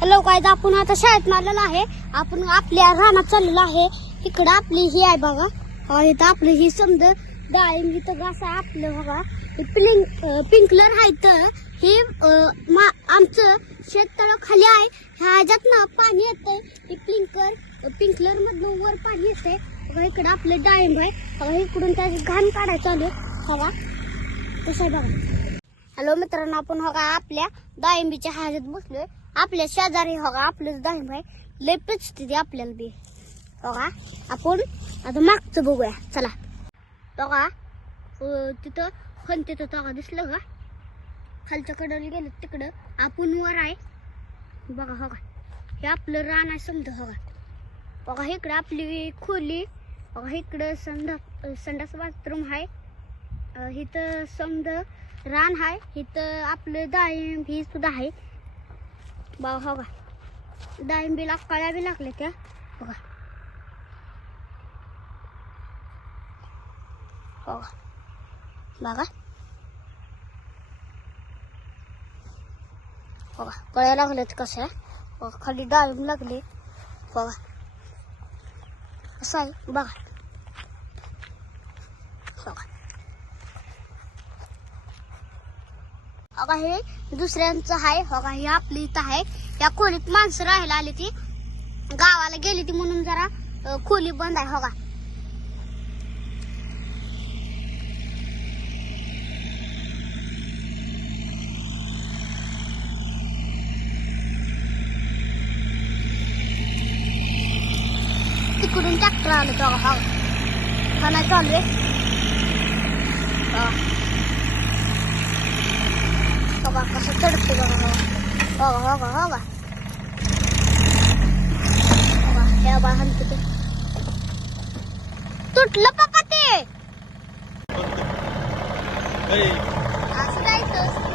Hello काय आपण आता शाळेत मारलेला आहे. आपण आपल्या रानात चाललेलो आहे. इकडं आपली ही आहे बघा. इथं आपली ही समज डाळिंब इथं घास आहे आपलं बघा. पिंक पिंकलर आहे तर हे मा- आमचं शेततळ खाली आहे. ह्याच्यात ना पाणी येतंय. हे पिंकर पिंकलर मधनं वर पाणी येते बघा इकडं आपलं डाळिंब आहे. इकडून त्याचे घाण काढायचं आलं हवा तसं आहे बघा. हॅलो मित्रांनो आपण हो का आपल्या डाळिंबीच्या हाजत बसलोय. आपल्या शेजारी हो का आपलं डाळिंब आहे. लय पिचते ती आपल्याला बी. हो का? आपण आता मागचं बघूया. चला. तो का? तिथं खन तिथं तो का दिसलं का? खालच्या कडेला गेलं तिकडं. आपण वर आहे. बघा हो का? हे आपलं रान आहे समजा हो का? हो बघा इकडं आपली खोली. हो बघा इकडं संडा संडास बाथरूम आहे. इथं समजा रान आहे इथं आपलं डाळिंब ही सुद्धा आहे बघा हो का? डाळिंबीला कळ्या बी लागले त्या. बघा. हो का? बघा. हो बघा कळ्या लागल्यात कशा? खाली डाळिंब लागले. बघा. असं आहे. बघा. अगं हे दुसऱ्यांचं आहे. अगा हे आपली इथं आहे. या खोलीत माणसं राहायला आली ती. गावाला गेली ती म्हणून जरा खोली बंद आहे बघा तिकडून ट्रॅक्टर आलं तो बघा नाही चालू आहे. बघा कसं चढते बघा बघा बघा बघा बघा बघा हे बघा हलतं ते तुटलं पप्पा ते असं जायचं